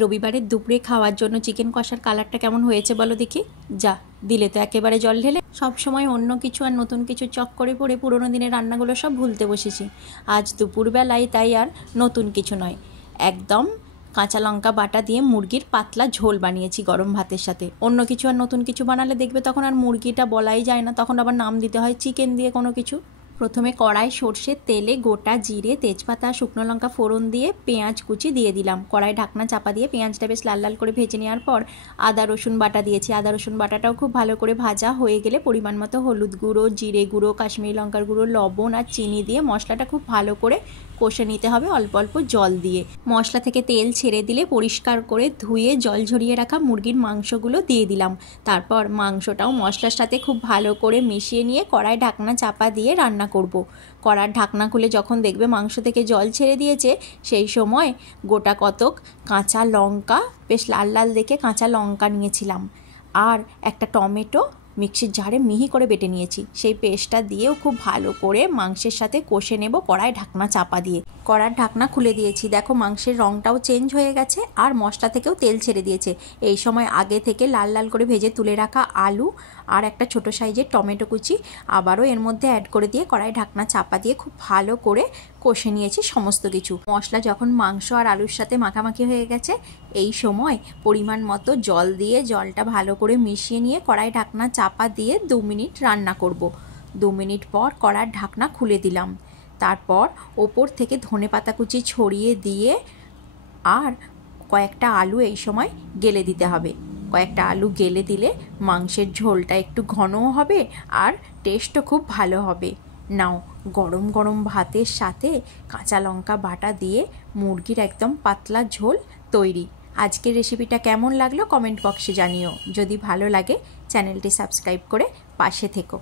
রবিবারের দুপুরে খাওয়ার জন্য চিকেন কষার কালারটা কেমন হয়েছে বলো দেখি। যা দিলে তো একেবারে জল ঢেলে। সব সময় অন্য কিছু আর নতুন কিছু চক্করে পড়ে পুরোনো দিনের রান্নাগুলো সব ভুলতে বসেছি। আজ দুপুরবেলায় তাই আর নতুন কিছু নয়, একদম কাঁচা লঙ্কা বাটা দিয়ে মুরগির পাতলা ঝোল বানিয়েছি গরম ভাতের সাথে। অন্য কিছু আর নতুন কিছু বানালে দেখবে তখন আর মুরগিটা বলাই যায় না, তখন আবার নাম দিতে হয় চিকেন দিয়ে কোনো কিছু। প্রথমে কড়াই সর্ষের তেলে গোটা জিরে, তেজপাতা, শুকনো লঙ্কা ফোড়ন দিয়ে পেঁয়াজ কুচি দিয়ে দিলাম। কড়াই ঢাকনা চাপা দিয়ে পেঁয়াজটা বেশ লাল লাল করে ভেজে নেওয়ার পর আদা রসুন বাটা দিয়েছি। আদা রসুন বাটাটাও খুব ভালো করে ভাজা হয়ে গেলে পরিমাণ মতো হলুদ গুঁড়ো, জিরে গুঁড়ো, কাশ্মীরি লঙ্কার গুঁড়ো, লবণ আর চিনি দিয়ে মশলাটা খুব ভালো করে কষে নিতে হবে অল্প অল্প জল দিয়ে। মশলা থেকে তেল ছেড়ে দিলে পরিষ্কার করে ধুয়ে জল ঝরিয়ে রাখা মুরগির মাংসগুলো দিয়ে দিলাম। তারপর মাংসটাও মশলার সাথে খুব ভালো করে মিশিয়ে নিয়ে কড়াই ঢাকনা চাপা দিয়ে রান্না করব। কড়ার ঢাকনা খুলে যখন দেখবে মাংস থেকে জল ছেড়ে দিয়েছে, সেই সময় গোটা কতক কাঁচা লঙ্কা, বেশ লাল লাল দেখে কাঁচা লঙ্কা নিয়েছিলাম, আর একটা টমেটো মিক্সির জারে মিহি করে বেটে নিয়েছি। সেই পেস্টটা দিয়েও খুব ভালো করে মাংসের সাথে কষে নেব কড়াই ঢাকনা চাপা দিয়ে। কড়ার ঢাকনা খুলে দিয়েছি, দেখো মাংসের রঙটাও চেঞ্জ হয়ে গেছে আর মশলা থেকেও তেল ছেড়ে দিয়েছে। এই সময় আগে থেকে লাল লাল করে ভেজে তুলে রাখা আলু আর একটা ছোট সাইজের টমেটো কুচি আবারও এর মধ্যে অ্যাড করে দিয়ে কড়াই ঢাকনা চাপা দিয়ে খুব ভালো করে কষে নিয়েছি সমস্ত কিছু। মশলা যখন মাংস আর আলুর সাথে মাখামাখি হয়ে গেছে, এই সময় পরিমাণ মতো জল দিয়ে জলটা ভালো করে মিশিয়ে নিয়ে কড়াই ঢাকনা চাপা দিয়ে 2 মিনিট রান্না করব। 2 মিনিট পর কড়ার ঢাকনা খুলে দিলাম। তারপর ওপর থেকে ধনেপাতা কুচি ছড়িয়ে দিয়ে আর কয়েকটা আলু এই সময় গেলে দিতে হবে। কয়েকটা আলু গেলে দিলে মাংসের ঝোলটা একটু ঘনও হবে আর টেস্টও খুব ভালো হবে। নাও, গরম গরম ভাতের সাথে কাঁচা লঙ্কা বাটা দিয়ে মুরগির একদম পাতলা ঝোল তৈরি। আজকের রেসিপিটা কেমন লাগলো কমেন্ট বক্সে জানিও। যদি ভালো লাগে চ্যানেলটি সাবস্ক্রাইব করে পাশে থেকো।